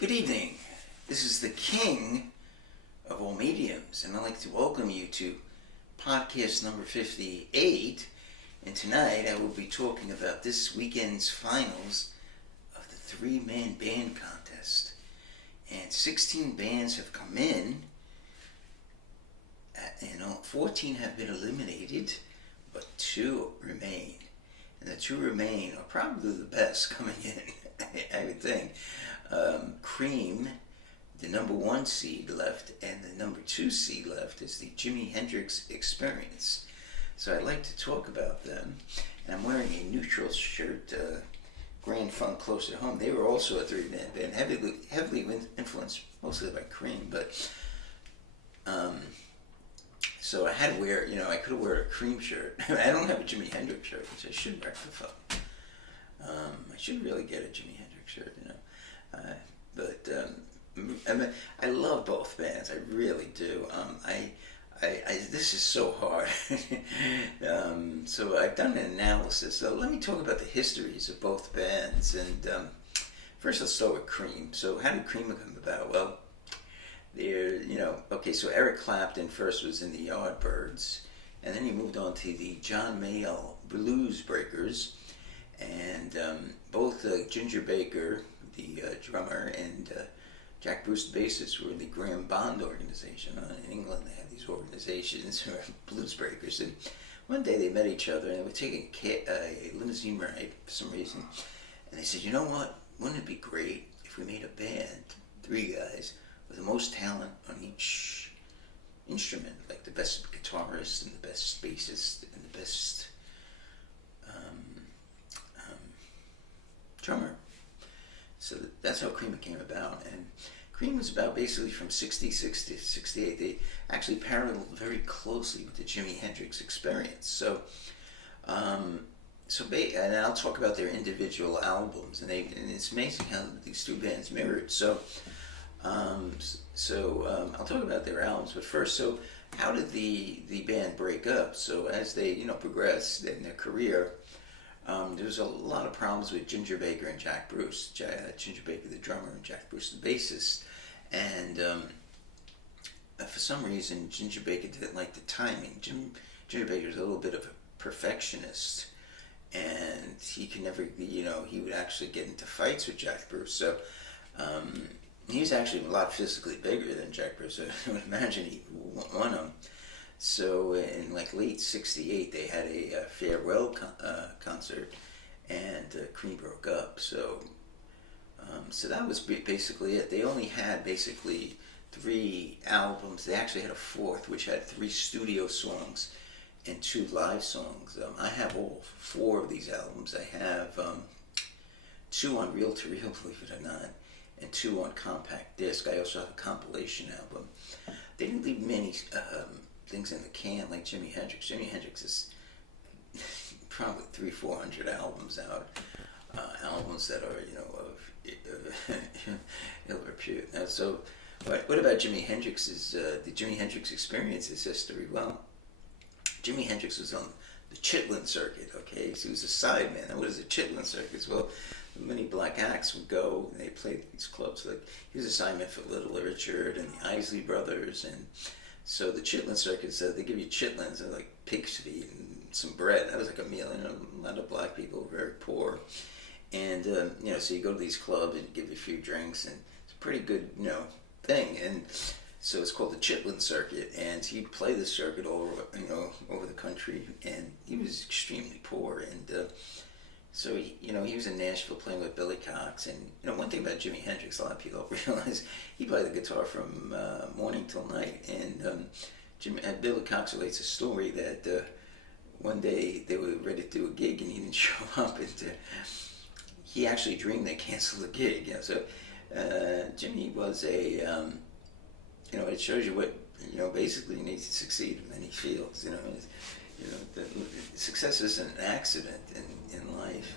Good evening. This is the king of all mediums, and I'd like to welcome you to podcast number 58. And tonight I will be talking about this weekend's finals of the three-man band contest. And 16 bands have come in, and 14 have been eliminated, but 2 remain. And the 2 remain are probably the best coming in, I would think. Cream, the number 1 seed left, and the number 2 seed left is the Jimi Hendrix Experience. So I'd like to talk about them. And I'm wearing a neutral shirt, Grand Funk Close to Home. They were also a three-man band, heavily influenced mostly by Cream, but so I had to wear, I could have worn a Cream shirt. I don't have a Jimi Hendrix shirt, which I should wear for fun. I should really get a Jimi Hendrix shirt, I love both bands. I really do. This is so hard. So I've done an analysis. So let me talk about the histories of both bands. And first, let's start with Cream. So how did Cream come about? Well, so Eric Clapton first was in the Yardbirds, and then he moved on to the John Mayall Blues Breakers, and both Ginger Baker, the drummer, and Jack Bruce, the bassist, were in the Graham Bond organization. In England, they had these organizations, Blues Breakers, and one day they met each other, and they were taking a limousine ride for some reason, and they said, you know what, wouldn't it be great if we made a band, 3 guys, with the most talent on each instrument, like the best guitarist and the best bassist and the best drummer. So that's how Cream came about. And Cream was about basically from 66 to 68. They actually paralleled very closely with the Jimi Hendrix Experience. And I'll talk about their individual albums, and it's amazing how these 2 bands mirrored. I'll talk about their albums, but first, so how did the band break up? So as they progressed in their career, there was a lot of problems with Ginger Baker and Jack Bruce. Ginger Baker, the drummer, and Jack Bruce, the bassist, and for some reason, Ginger Baker didn't like the timing. Ginger Baker was a little bit of a perfectionist, and he could never, he would actually get into fights with Jack Bruce. So he was actually a lot physically bigger than Jack Bruce, so I would imagine he won him. So in late 68, they had a farewell concert, and Cream broke up. So that was basically it. They only had basically 3 albums. They actually had a 4th, which had 3 studio songs and 2 live songs. I have all 4 of these albums. I have 2 on reel-to-reel, believe it or not, and 2 on compact disc. I also have a compilation album. They didn't leave many things in the can like Jimi Hendrix. Jimi Hendrix is probably 300-400 albums out, albums that are of ill repute. So what about Jimi Hendrix's the Jimi Hendrix Experience's history? Well, Jimi Hendrix was on the Chitlin circuit. Okay, so he was a sideman. Now, what is a Chitlin circuit? Well, many black acts would go and they played these clubs. Like he was a sideman for Little Richard and the Isley Brothers, and so the Chitlin circuit said they give you chitlins and like pig's feet and some bread. That was like a meal. A lot of black people were very poor, and so you go to these clubs and give you a few drinks, and it's a pretty good thing. And so it's called the Chitlin circuit, and he'd play the circuit all over the country, and he was extremely poor, and so he was in Nashville playing with Billy Cox. And one thing about Jimi Hendrix, a lot of people don't realize, he played the guitar from morning till night. And Billy Cox relates a story that one day they were ready to do a gig and he didn't show up, and he actually dreamed they canceled the gig. So Jimmy was a it shows you what basically you need to succeed in many fields. The success isn't an accident in life.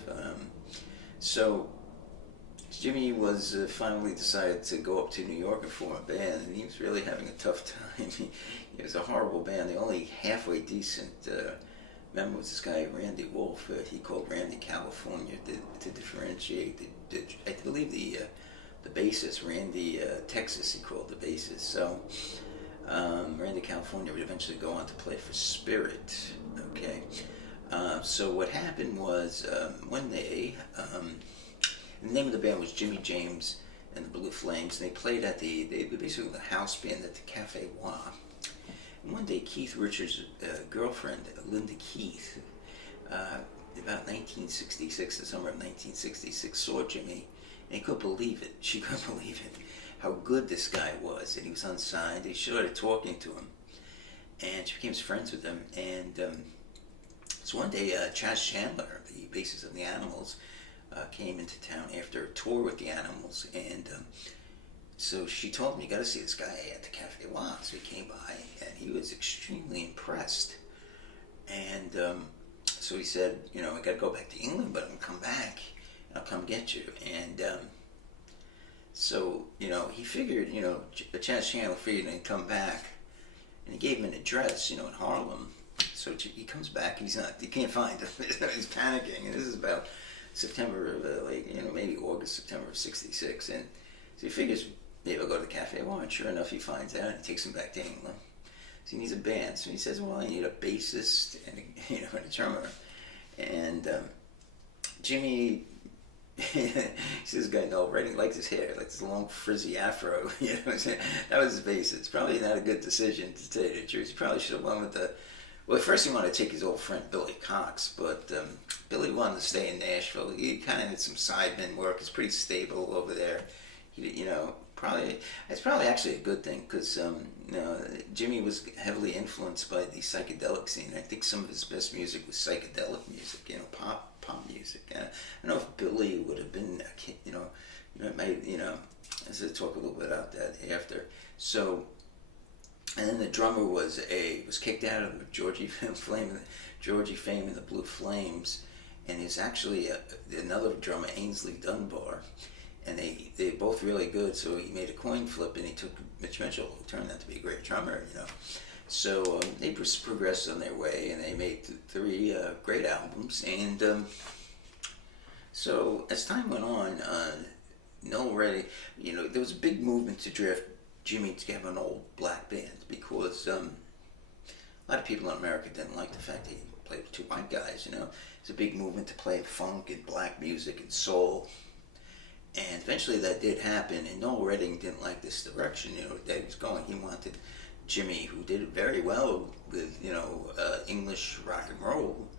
So Jimmy was finally decided to go up to New York and form a band, and he was really having a tough time. It was a horrible band. The only halfway decent member was this guy Randy Wolf. He called Randy California to differentiate. I believe the the bassist, Randy Texas, he called the bassist. So Randy California would eventually go on to play for Spirit. Okay, so what happened was one day, the name of the band was Jimmy James and the Blue Flames, and they played at they were basically the house band at the Cafe Wa. And one day, Keith Richards' girlfriend, Linda Keith, about 1966, the summer of 1966, saw Jimmy, and he couldn't believe it. She couldn't believe it, how good this guy was, and he was unsigned. He started talking to him, and she became friends with him. And so one day, Chas Chandler, the bassist of the Animals, came into town after a tour with the Animals, and so she told me, "You got to see this guy at the Cafe Wa." So he came by, and he was extremely impressed. And so he said, "I got to go back to England, but I'm gonna come back, and I'll come get you." And so he figured, Chas Chandler figured he'd come back, and he gave him an address, in Harlem. So he comes back, and he can't find him. He's panicking, and this is about September of maybe August, September of '66, and so he figures maybe I'll go to the Cafe Wa, and sure enough, he finds out, and he takes him back to England. So he needs a band, so he says, "Well, I need a bassist and and a drummer." And Jimmy, he says, "Guy, no, already likes his hair, like this long frizzy afro." That was his bassist. Probably not a good decision, to tell you the truth. He probably should have went with the. Well, at first he wanted to take his old friend Billy Cox, but Billy wanted to stay in Nashville. He kind of did some sideman work. It's pretty stable over there. It's probably actually a good thing, because Jimmy was heavily influenced by the psychedelic scene. I think some of his best music was psychedelic music, pop music. I don't know if Billy would have been, I'll talk a little bit about that after. So. And then the drummer was kicked out of Georgie Fame and the Blue Flames, and he's actually another drummer, Ainsley Dunbar, and they both really good. So he made a coin flip, and he took Mitch Mitchell, who turned out to be a great drummer. So they progressed on their way, and they made three great albums. And so as time went on, Noel Redding, there was a big movement to draft Jimmy to have an old black band, because a lot of people in America didn't like the fact that he played with two white guys. It's a big movement to play funk and black music and soul, and eventually that did happen. And Noel Redding didn't like this direction, that he was going. He wanted Jimmy, who did it very well with English rock and roll,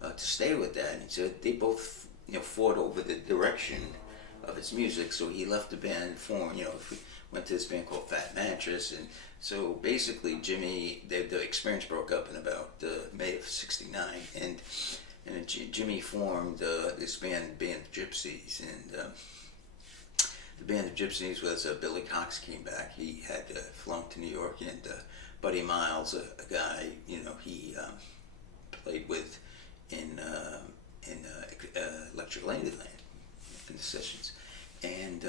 to stay with that. And so they both fought over the direction of his music. So he left the band and formed, went to this band called Fat Mattress. And so basically Jimmy, the Experience broke up in about May of '69, and Jimmy formed this band of Gypsies. And the Band of Gypsies was Billy Cox came back. He had flown to New York, and Buddy Miles, a guy he played with in Electric Ladyland in the sessions. And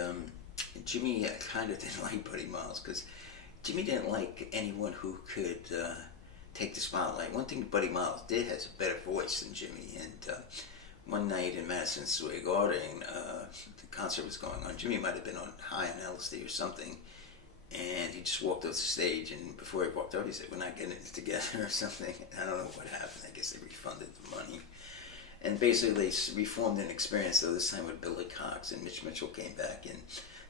Jimmy kind of didn't like Buddy Miles, because Jimmy didn't like anyone who could take the spotlight. One thing Buddy Miles did has a better voice than Jimmy. And one night in Madison Square Garden, the concert was going on. Jimmy might have been on high on LSD or something, and he just walked off the stage. And before he walked off, he said, "We're not getting it together," or something. I don't know what happened. I guess they refunded the money. And basically reformed an Experience, so this time with Billy Cox, and Mitch Mitchell came back, and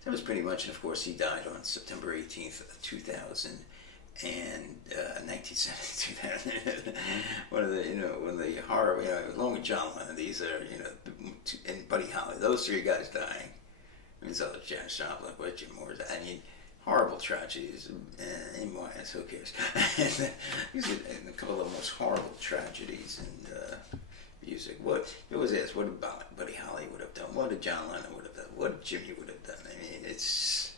that was pretty much. And of course, he died on September 18th, 2000, and 1970. One of the horror, along with John Lennon, these are, and Buddy Holly, those three guys dying. These other Janis Joplin, what Jim Moore, I mean, horrible tragedies. Anymore, who cares? These are a couple of the most horrible tragedies in music. What it was asked, what about Buddy Holly would have done? What did John Lennon would have done? What Jimmy would have done? I mean, it's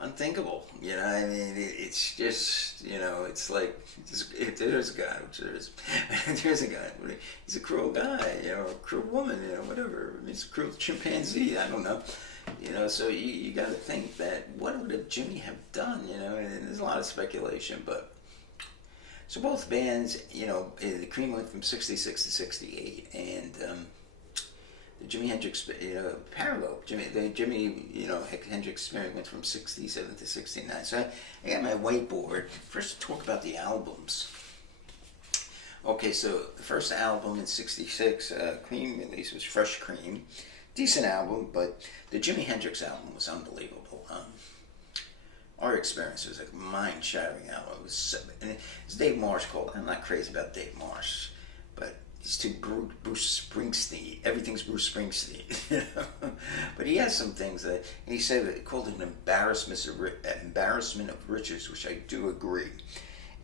unthinkable. I mean, it's just, it's like, if there's a guy, which there is, there's a guy, he's a cruel guy, or a cruel woman, whatever. I mean, it's a cruel chimpanzee, I don't know. So you got to think that, what would Jimmy have done, and there's a lot of speculation, but so both bands, the Cream went from '66 to '68, and the Jimi Hendrix, parallel. The Jimi, Hendrix Experience went from 67 to 69. So I got my whiteboard. First, talk about the albums. Okay, so the first album in 66, Cream release, was Fresh Cream. Decent album, but the Jimi Hendrix album was unbelievable. Our Experience was a mind-shattering album. It was, and it's Dave Marsh called. I'm not crazy about Dave Marsh, but he's too Bruce Springsteen. Everything's Bruce Springsteen. But he has some things that, and he said he called it an embarrassment of riches, which I do agree.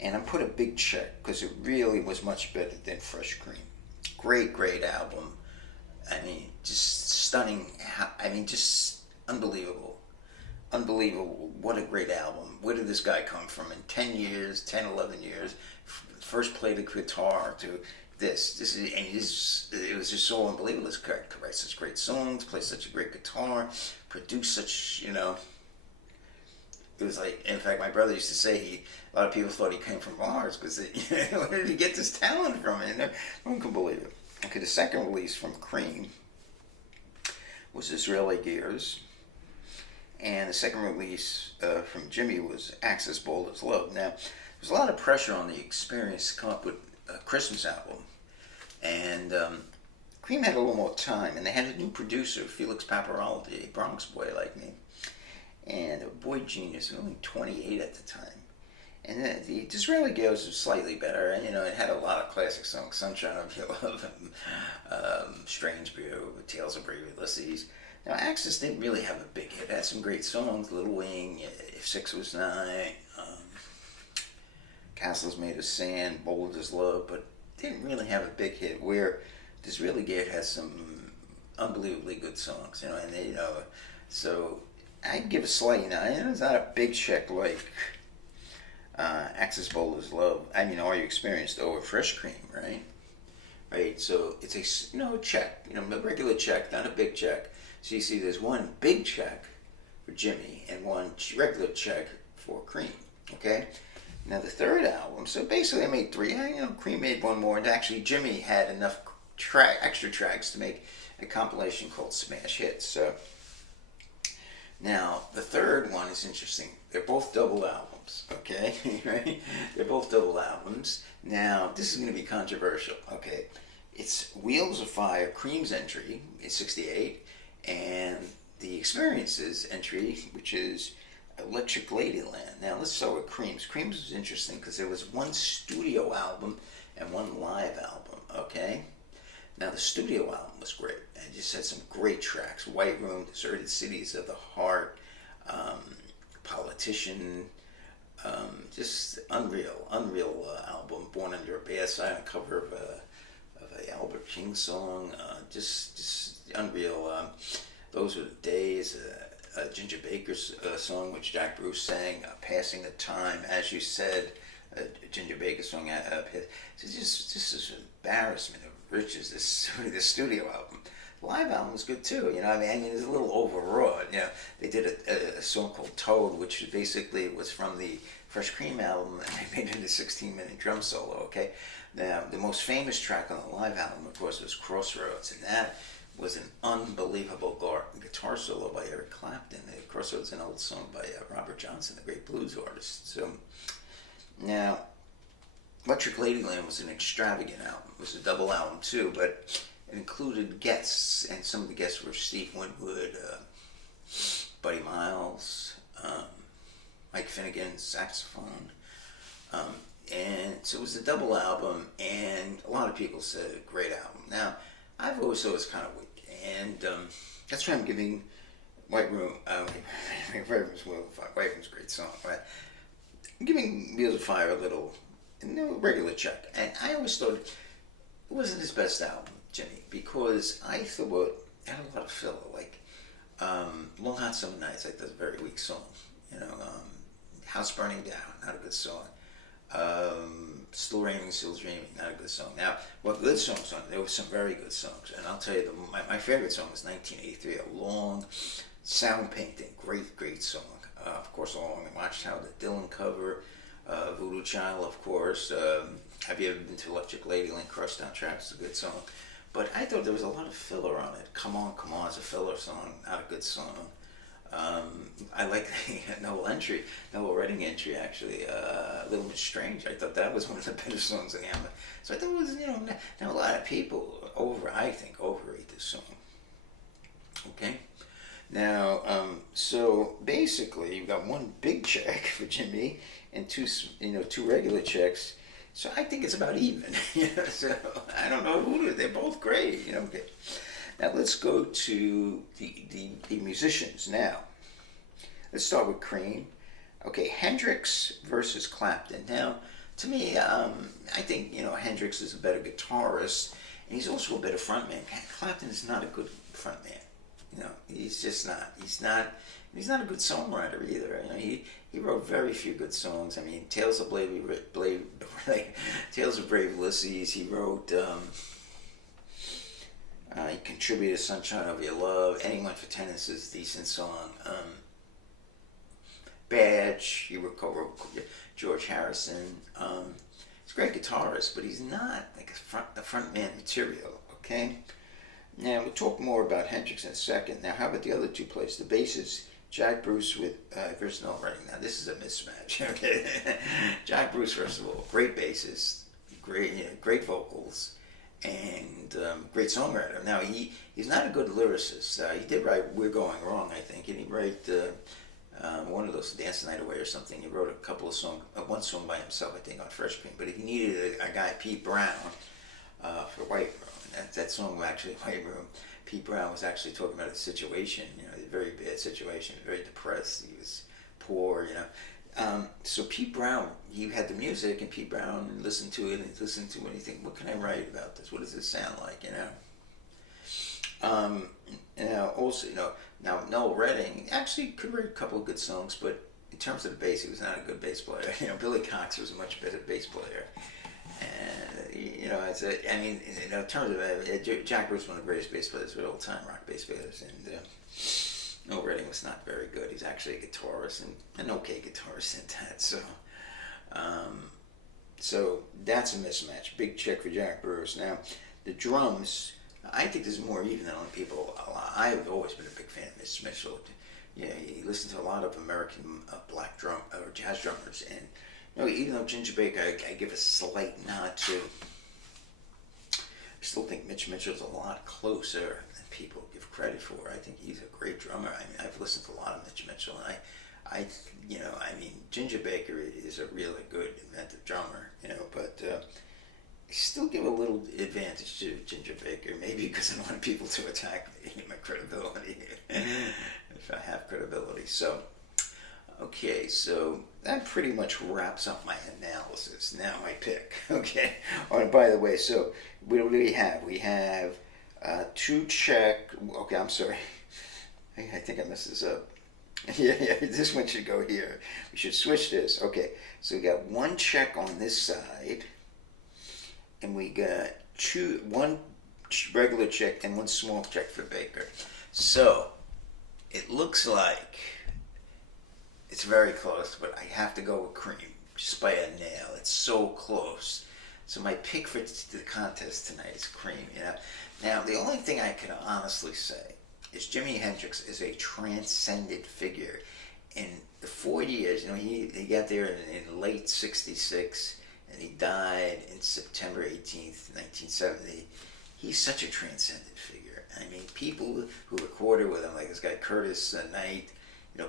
And I put a big check because it really was much better than Fresh Cream. Great album. I mean, just stunning. I mean, just unbelievable. Unbelievable. What a great album. Where did this guy come from in 10 years, 10, 11 years? First played the guitar to this. It was just so unbelievable. This guy could write such great songs, play such a great guitar, produce such, it was like, in fact, my brother used to say a lot of people thought he came from Mars because where did he get this talent from? And no one could believe it. Okay, the second release from Cream was Israeli Gears. And the second release from Jimi was Axis Bold as Love. Now, there's a lot of pressure on the Experience to come up with a Christmas album. And Cream had a little more time, and they had a new producer, Felix Paparaldi, a Bronx boy like me. And a boy genius, only 28 at the time. And the Disraeli Gales was slightly better, and it had a lot of classic songs: "Sunshine of Your Love," "Strange Brew," "Tales of Brave Ulysses." Now, Axis didn't really have a big hit. It had some great songs: "Little Wing," "If Six Was Nine," "Castles Made of Sand," "Bold as Love," but didn't really have a big hit. Where Disraeli Gale has some unbelievably good songs, and so I'd give a slight, it's not a big check like Axis Bold as Love. I mean, Are You Experienced over Fresh Cream, right? Right, so it's a check, a regular check, not a big check. So you see there's one big check for Jimi and one regular check for Cream, okay? Now the third album, so basically I made three. Cream made one more, and actually Jimi had enough extra tracks to make a compilation called Smash Hits. So now the third one is interesting. They're both double albums, okay? Right? They're both double albums. Now this is going to be controversial, okay? It's Wheels of Fire, Cream's entry in '68, and the Experience's entry, which is Electric Ladyland. Now let's start with Cream's. Cream's was interesting because there was one studio album and one live album, okay? Now the studio album was great. It just had some great tracks: White Room, Deserted Cities of the Heart, Politician, just unreal album. Born Under a Bad Sign, a cover of a Albert King song, just unreal. Those Were the Days, Ginger Baker's song, which Jack Bruce sang, Passing the Time, as you said, Ginger Baker song. So just is an embarrassment of riches. This studio album. The live album was good too. I mean, it's a little overwrought. They did a song called Toad, which basically was from the Fresh Cream album, and they made it a 16-minute drum solo. Okay. Now, the most famous track on the live album, of course, was Crossroads, and that was an unbelievable guitar solo by Eric Clapton. Crossroads is an old song by Robert Johnson, the great blues artist. So now, Electric Ladyland was an extravagant album. It was a double album too, but it included guests, and some of the guests were Steve Winwood, Buddy Miles, Mike Finnegan, saxophone. And so it was a double album, and a lot of people said a great album. Now, I've always thought it was kind of weak, and that's why I'm giving White Room, White Room's a great song, right? I'm giving Wheels of Fire a little, regular check. And I always thought it wasn't his best album, Jimi, because I thought it had a lot of filler, like Long Hot Summer Nights, like that's a very weak song. House Burning Down, not a good song. Still Raining, Still Dreaming, not a good song. Now, what good songs on? There were some very good songs, and I'll tell you, my favorite song was 1983, a long sound painting, great song. Of course, Along the Watchtower, the Dylan cover, Voodoo Child, of course. Have You Ever Been to Electric Ladyland? Crosstown Tracks is a good song. but I thought there was a lot of filler on it. Come On is a filler song, not a good song. I like the Noel Redding entry actually, a little bit strange. I thought that was one of the better songs in the album. So I thought it was, now a lot of people I think overrate this song. Okay, now so basically you've got one big check for Jimmy and two regular checks. So I think it's about even. So I don't know who they're both great. Okay. Now let's go to the musicians now. Let's start with Cream. Okay, Hendrix versus Clapton. Now, to me, I think Hendrix is a better guitarist, and he's also a better frontman. Clapton is not a good frontman. He's just not. He's not a good songwriter either. He wrote very few good songs. I mean, Tales of Brave Ulysses. He wrote. He contributed "Sunshine of Your Love." "Anyone for Tennis" is a decent song. "Badge." He co-wrote George Harrison. He's a great guitarist, but he's not like the frontman material. Okay. Now we'll talk more about Hendrix in a second. Now, how about the other two players? The bassist Jack Bruce versus Noel Redding. Now this is a mismatch. Okay. Jack Bruce, first of all, great bassist, great vocals, and great songwriter. Now he's not a good lyricist. He did write "We're Going Wrong," I think, and he wrote one of those "Dance the Night Away" or something. He wrote a couple of songs, one song by himself, I think, on Fresh Cream. But he needed a guy, Pete Brown, for White Room. That song was actually White Room. Pete Brown was actually talking about his situation, a very bad situation, very depressed. He was poor, So Pete Brown, you had the music, and Pete Brown listened to it and listened to it, and you think, what can I write about this? What does this sound like, Also, now Noel Redding actually could write a couple of good songs, but in terms of the bass, he was not a good bass player. Billy Cox was a much better bass player. And, in terms of Jack Bruce, one of the greatest bass players of all time, rock bass players, and Noel Redding was not very good. He's actually a guitarist, and an okay guitarist at that. So that's a mismatch. Big check for Jack Bruce. Now, the drums, I think there's more even than people. I've always been a big fan of Mitch Mitchell. You listen to a lot of American black drum or jazz drummers, and even though Ginger Baker, I give a slight nod to. I still think Mitch Mitchell's a lot closer than people give credit for. I think he's a great drummer. I mean, I've listened to a lot of Mitch Mitchell, and I Ginger Baker is a really good, inventive drummer, but I still give a little advantage to Ginger Baker, maybe because I don't want people to attack me, my credibility, if I have credibility. So, okay, so that pretty much wraps up my analysis. Now my pick, okay? Oh, and by the way, so what do we have? We have two check. Okay, I'm sorry. I think I messed this up. Yeah, this one should go here. We should switch this. Okay, so we got one check on this side, and we got one regular check and one small check for Baker. So it looks like it's very close, but I have to go with Cream just by a nail. It's so close. So my pick for the contest tonight is Cream. Now the only thing I can honestly say is Jimi Hendrix is a transcendent figure. In the 4 years, he got there in late '66, and he died in September 18th, 1970. He's such a transcendent figure. I mean, people who recorded with him, like this guy Curtis Knight,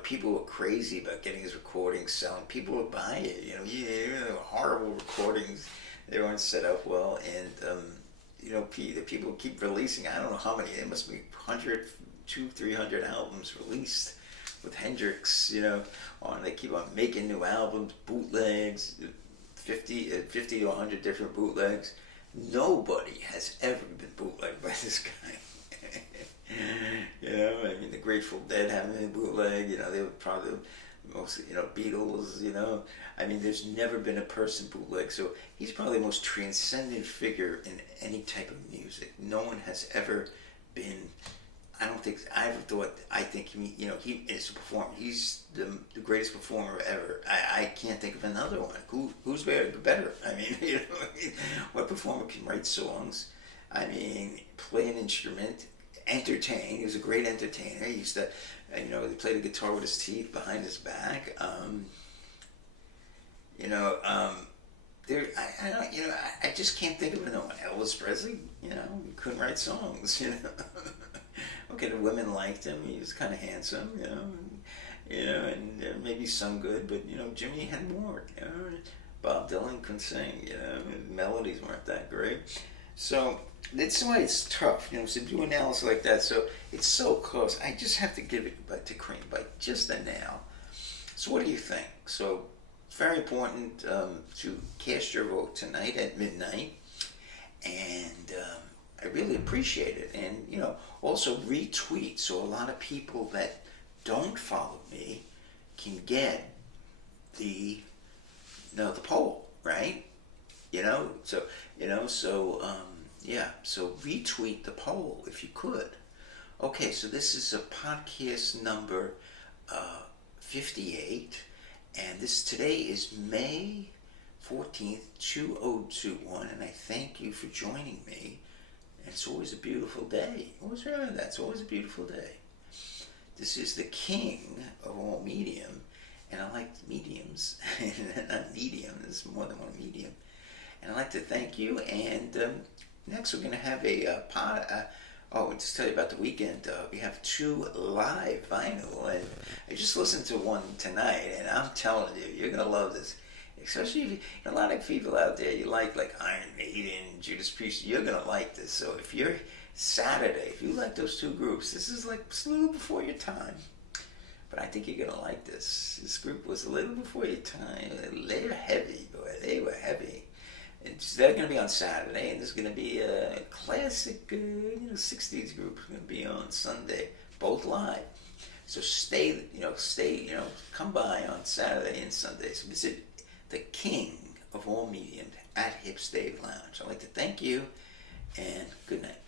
people were crazy about getting his recordings selling. People would buy it. Horrible recordings. They weren't set up well, and the people keep releasing. I don't know how many. There must be 200-300 albums released with Hendrix. They keep on making new albums, bootlegs, 50 to 100 different bootlegs. Nobody has ever been bootlegged by this guy. The Grateful Dead having a bootleg. They were probably the most, Beatles. There's never been a person bootleg. So he's probably the most transcendent figure in any type of music. No one has ever been. I think he is a performer. He's the greatest performer ever. I can't think of another one. Who's better? I mean, what performer can write songs, I mean, play an instrument, entertain. He was a great entertainer. He used to, he played the guitar with his teeth behind his back. You know, there, I don't, I just can't think of another one. Elvis Presley, he couldn't write songs. Okay, the women liked him. He was kind of handsome, and maybe sung good, but Jimmy had more. Bob Dylan couldn't sing. Melodies weren't that great. So that's why it's tough. So do analysis like that. So it's so close. I just have to give it to Cream by just a nail. So what do you think? So it's very important to cast your vote tonight at midnight, and I really appreciate it. And also retweet so a lot of people that don't follow me can get the the poll, right? So retweet the poll if you could. Okay, so this is a podcast number 58, and today is May 14th, 2021, and I thank you for joining me. And it's always a beautiful day. Always remember that. It's always a beautiful day. This is the king of all medium, and I like mediums, not medium, there's more than one medium. And I'd like to thank you, and next we're going to have just tell you about the weekend. We have 2 live vinyl, and I just listened to one tonight, and I'm telling you, you're going to love this. Especially if a lot of people out there you like Iron Maiden, Judas Priest, you're going to like this. So if you're Saturday, if you like those 2 groups, this is like a little before your time. But I think you're going to like this. This group was a little before your time. They were heavy, boy. They were heavy. They're going to be on Saturday, and there's going to be a classic 60s group going to be on Sunday, both live. So come by on Saturday and Sunday. So visit the king of all mediums at Hips Dave Lounge. I'd like to thank you, and good night.